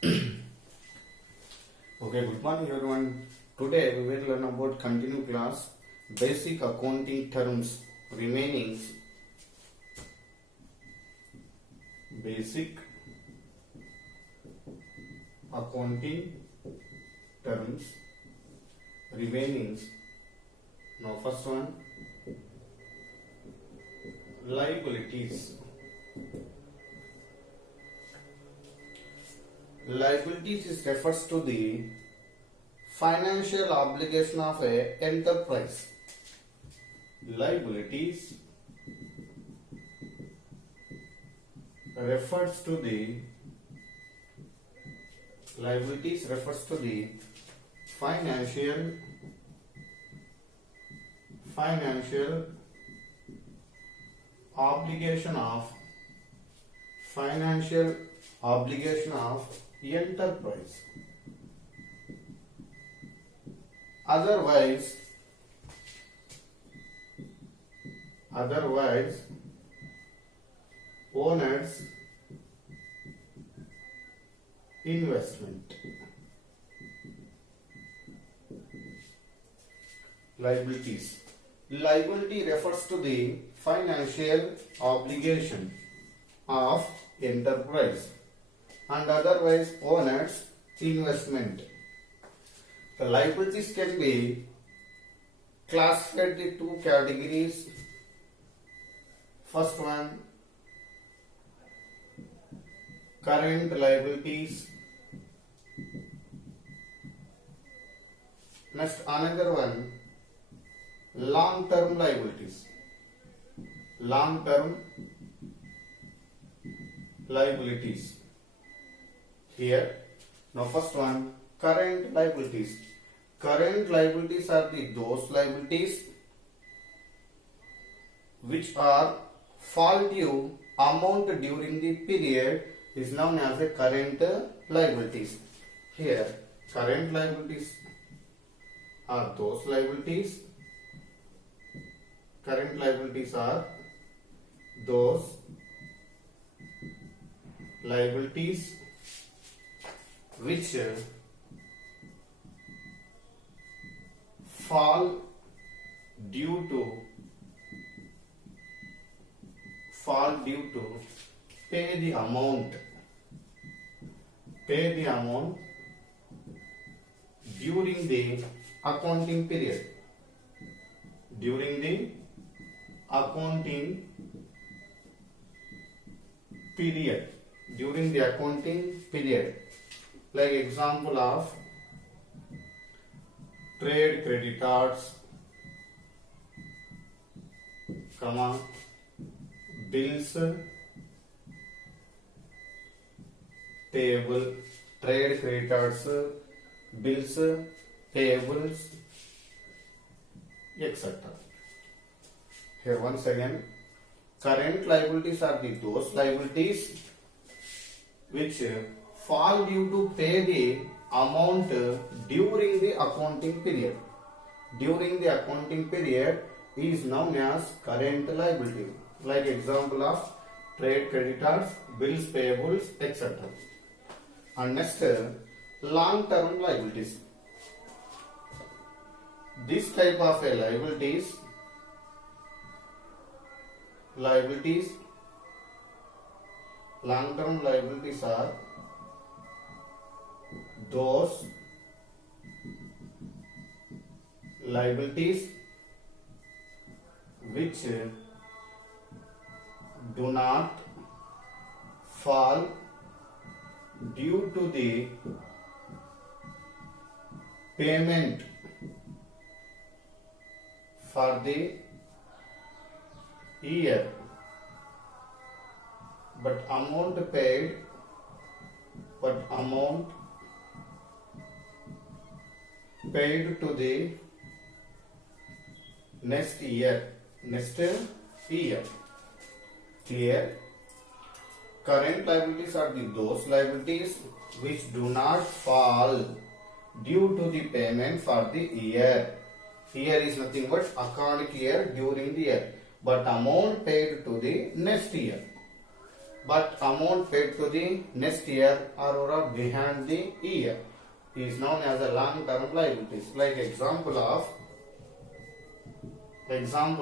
Okay, good morning everyone. Today we will learn about continue class basic accounting terms remaining basic accounting terms remaining. Now first one, liabilities. Liabilities is refers to the financial obligation of a enterprise. Liabilities refers to the financial obligation of enterprise. Otherwise owners investment. Liabilities. Liability refers to the financial obligation of enterprise and otherwise owners investment. The liabilities can be classified in two categories. First one, current liabilities. Next, another one, long-term liabilities. Long-term liabilities. Here, now first one, current liabilities. Current liabilities are those liabilities which are fall due amount during the period is known as a current liabilities. Here, current liabilities are those liabilities. Current liabilities are those liabilities which fall due to pay the amount during the accounting period. During the accounting period. Like example of trade creditors, bills payable. Trade creditors, bills, payables, etc. Here once again, current liabilities are those liabilities which fall due to pay the amount during the accounting period. During the accounting period is known as current liability. Like example of trade creditors, bills payables, etc. And next, long-term liabilities. This type of a liabilities long-term liabilities are those liabilities which do not fall due to the payment for the year, but amount paid to the next year. Clear? Current liabilities are those liabilities which do not fall due to the payment for the year. Year is nothing but academic year during the year, but amount paid to the next year. but amount paid to the next year or behind the year is known as a long term liabilities. Like example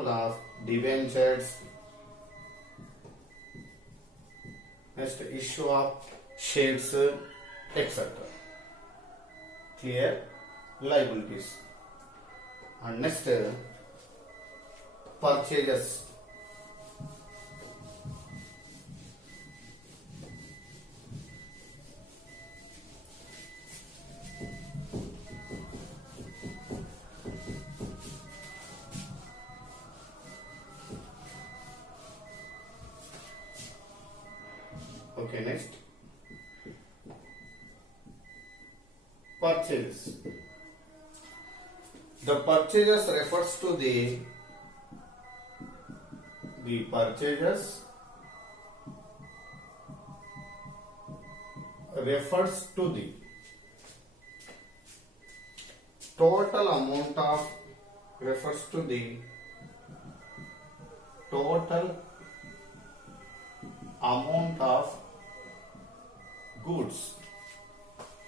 of debentures, next issue of shares, etc. Clear? Liabilities. And next purchases. Okay, next purchases. The purchases refers to the purchases refers to the total amount of refers to the total amount of goods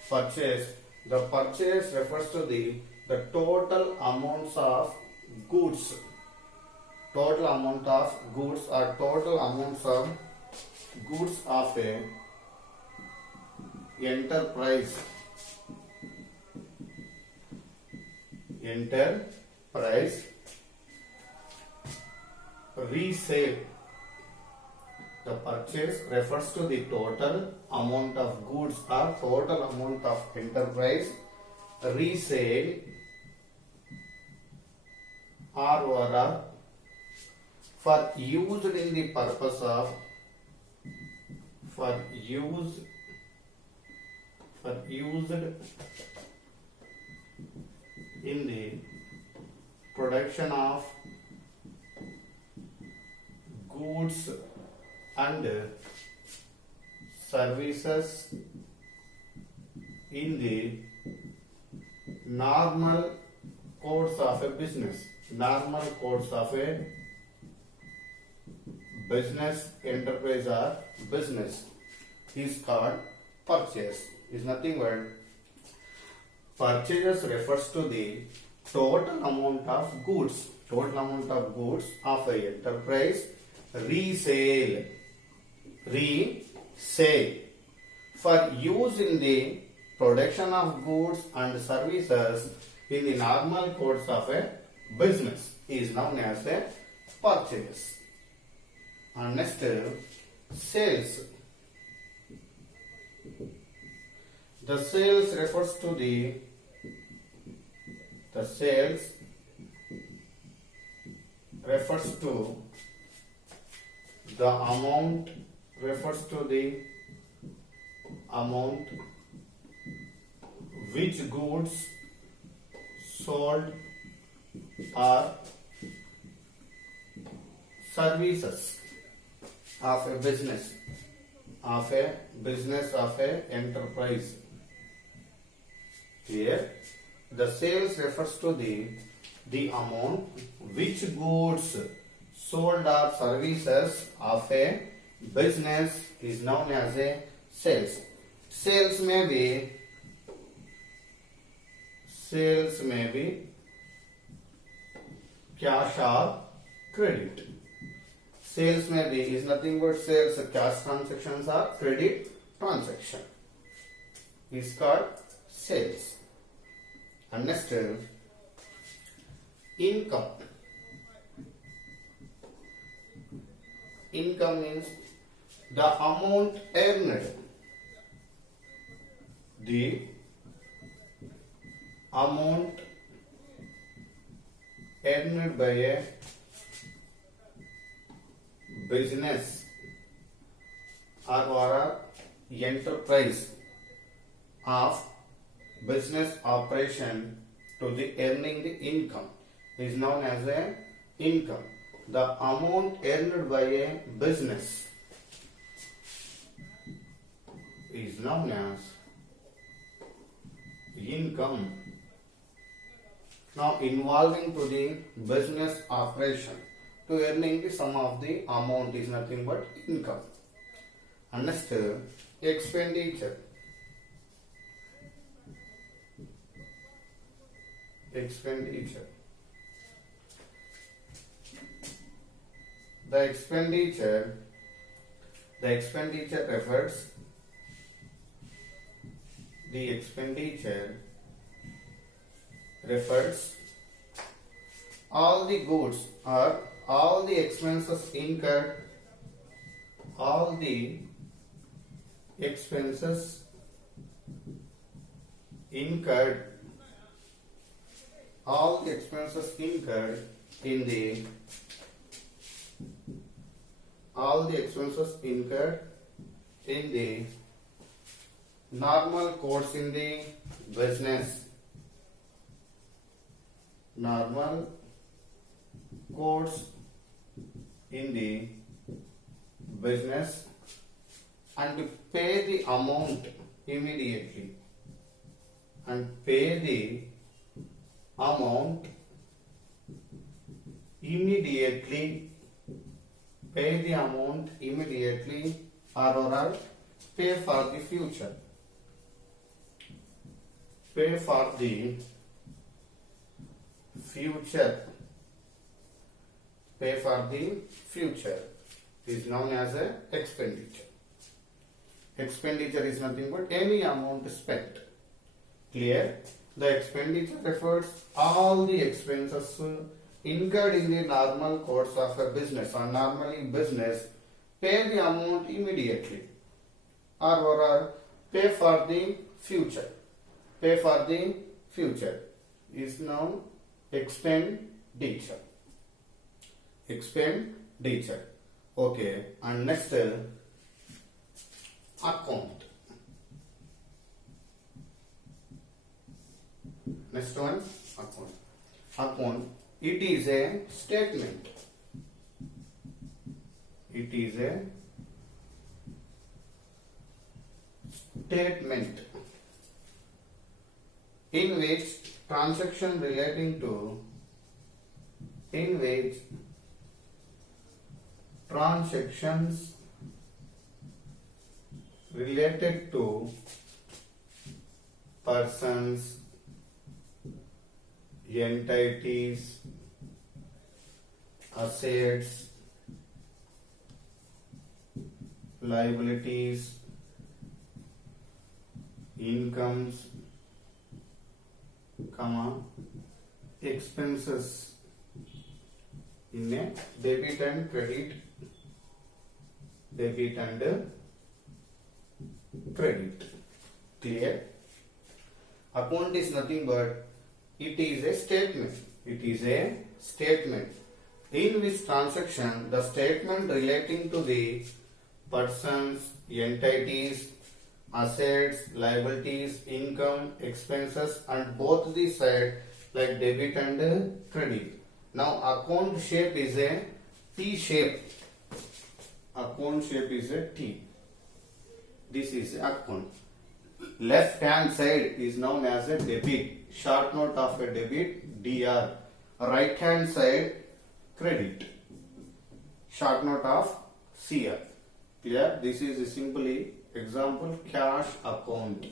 purchased. The purchase refers to the total amounts of goods, total amount of goods or total amounts of goods of a enterprise resale. The purchase refers to the total amount of goods or total amount of enterprise resale or for used in the purpose of used in the production of goods and services in the normal course of a business. Normal course of a business, enterprise or business is called purchase. Is nothing but purchases refers to the total amount of goods. Total amount of goods of a enterprise resale for use in the production of goods and services in the normal course of a business is known as a purchase. And next, sales. The sales refers to the amount which goods sold or services of a business of a enterprise. Here the sales refers to the amount which goods sold or services of a business is known as a sales. Sales may be cash or credit. Sales may be is nothing but sales, cash transactions or credit transaction is called sales. And next, income. Income means the amount earned. The amount earned by a business or enterprise of business operation to the earning the income is known as a income. The amount earned by a business is known as income. Now involving to the business operation to earning the sum of the amount is nothing but income. And next, expenditure. Expenditure. The expenditure refers all the goods or all the expenses incurred, all the expenses incurred, all the expenses incurred in the normal course in the business, normal course in the business, and pay the amount immediately, and pay the amount immediately, pay the amount immediately, or pay for the future, pay for the future, pay for the future is known as a expenditure. Expenditure is nothing but any amount spent. Clear? The expenditure refers all the expenses incurred in the normal course of a business, or normally business pay the amount immediately, or pay for the future. Pay for the future is known expenditure. Expenditure. Okay, and next, account. Next one, account. Account, it is a statement. It is a statement in which transaction relating to, in which transactions related to persons, entities, assets, liabilities, incomes, expenses in a debit and credit, debit and credit. Clear? Account is nothing but it is a statement. It is a statement in which transaction, the statement relating to the persons, entities, assets, liabilities, income, expenses, and both the side like debit and credit. Now account shape is a T shape. Account shape is a T. This is account. Left hand side is known as a debit. Short note of a debit, DR. Right hand side, credit. Short note of CR. Clear? This is simply example cash account.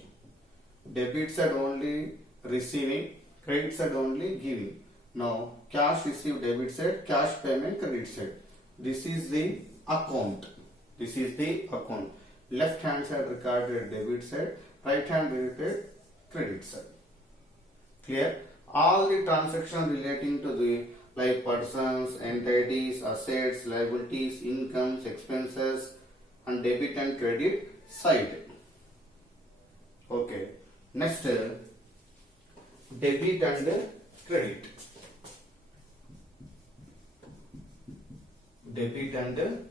Debit side only receiving, credit side only giving. Now cash received debit side, cash payment credit side. This is the account. This is the account. Left hand side recorded debit side, right hand recorded credit side. Clear? All the transactions relating to the like persons, entities, assets, liabilities, incomes, expenses, and debit and credit side. Okay. Next, debit and credit. Debit and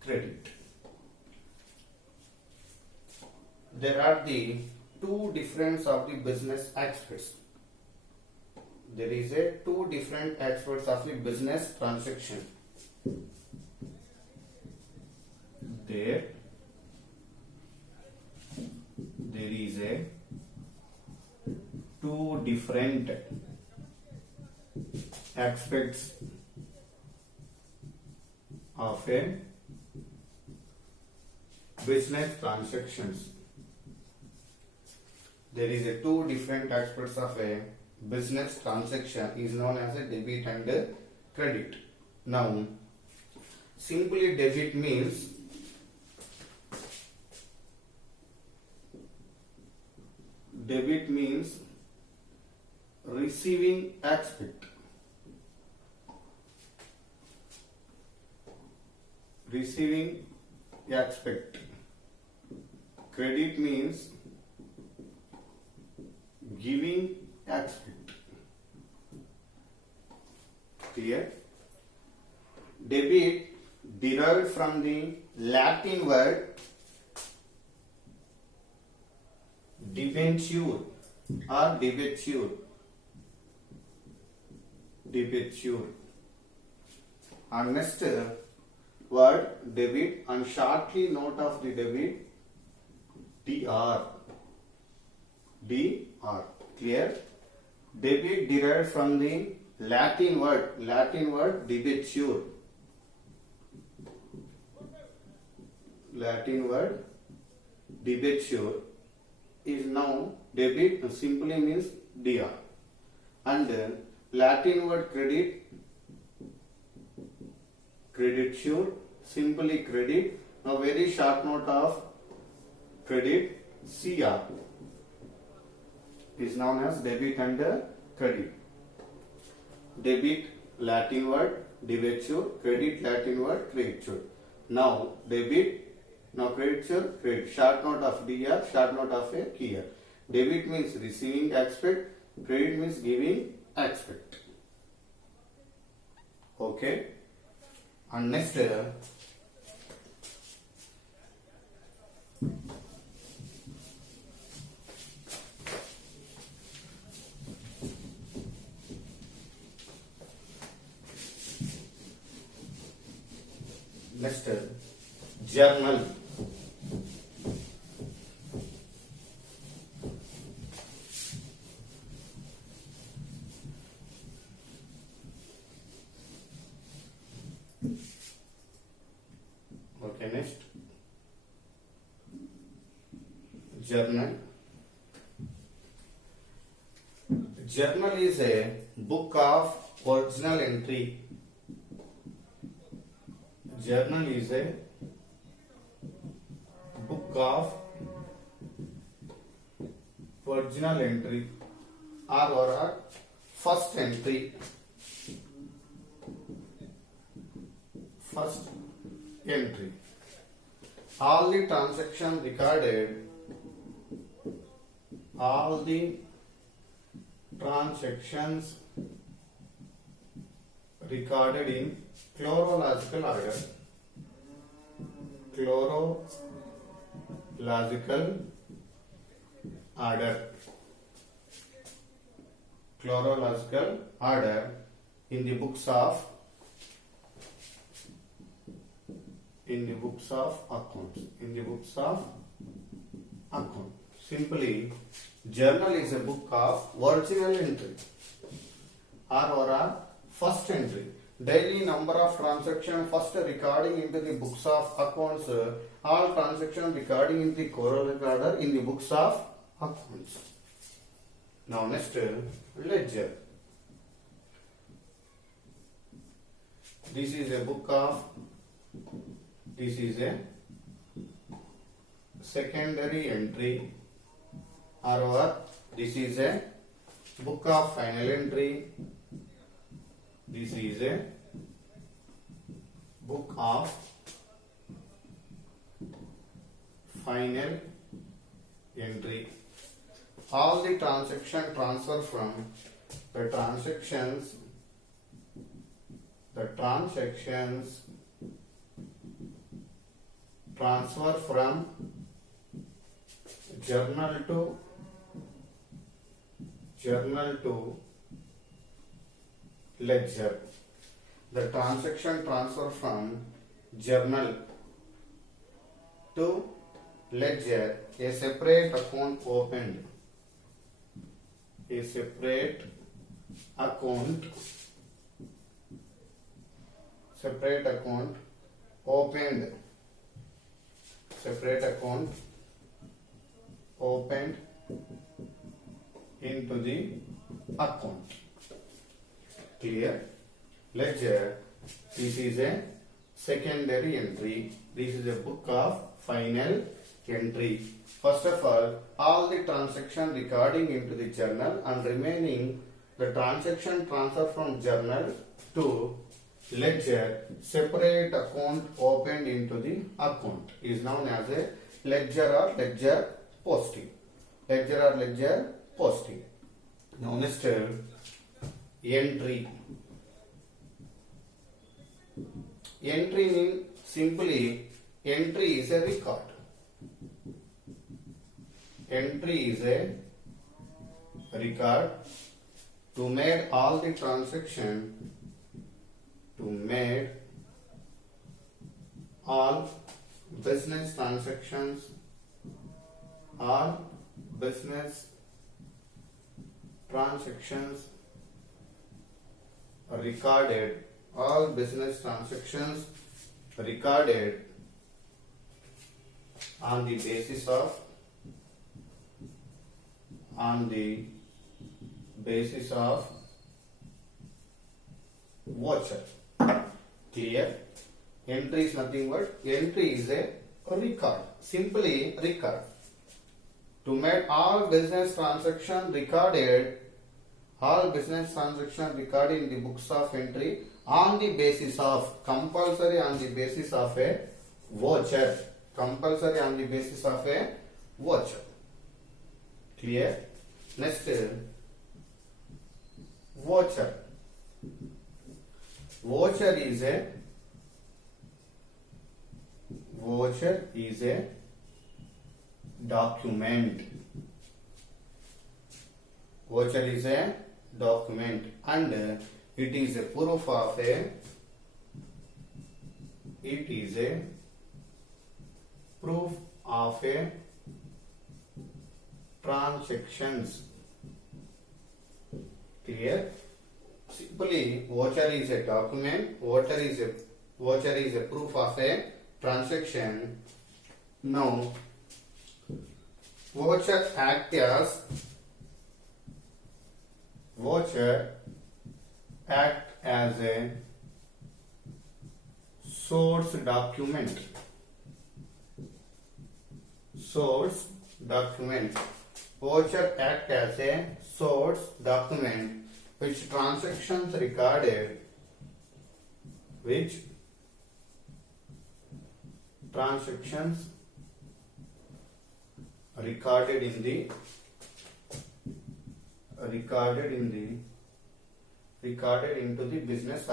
credit. There are the two difference of the business aspects. There is a two different aspects of the business transaction. There is a two different aspects of a business transactions. There is a two different aspects of a business transaction is known as a debit and a credit. Now, simply debit means receiving aspect. Receiving aspect. Credit means giving aspect. Clear? Debit derived from the Latin word debenture or debenture. Debenture. And next word debit, and shortly note of the debit DR. DR. Clear? Debit derived from the Latin word debenture. Latin word debenture is now debit simply means DR, and Latin word crediture simply credit. Now very short note of credit CR is known as debit and credit. Debit Latin word debenture, credit Latin word crediture. Now debit, now crediture, credit. Short note of DR, short note of a here. Debit means receiving aspect, credit means giving aspect. Okay. And next journal. Okay, next journal. Journal is a book of original entry. Journal is a book of original entry or first entry. First entry. All the transactions recorded. All the transactions recorded in chronological order. Chronological order. Chronological order in the books of accounts. In the books of account. Simply, journal is a book of original entry or first entry. Daily number of transactions first recording into the books of accounts. All transactions recording in the chronological order in the books of accounts. Now next, ledger. This is a book of. This is a secondary entry or this is a book of final entry. This is a book of final entry. All the transactions transfer from the transactions transfer from journal to ledger. The transaction transfer from journal to ledger. A separate account opened. A separate account opened. separate account opened into the account. Clear? Ledger, this is a secondary entry. This is a book of final entry. First of all the transaction recording into the journal and remaining the transaction transfer from journal to ledger, separate account opened into the account is known as a ledger or ledger posting. Ledger or ledger posting. Now next, entry. Entry means simply entry is a record. Entry is a record to make all the transaction, to make all business transactions, all business transactions recorded, all business transactions recorded on the basis of voucher. Clear? Entry is nothing but entry is a record, simply record. To make all business transaction recorded, all business transaction recorded in the books of entry on the basis of, compulsory on the basis of a voucher. Compulsory on the basis of a voucher. Clear? Next, voucher. Voucher is a document. Voucher is a document and it is a proof of a transactions. Clear? Simply, voucher is a document. Voucher is a proof of a transaction. Now, voucher act as a source document. Voucher act as a source document which transactions recorded into the business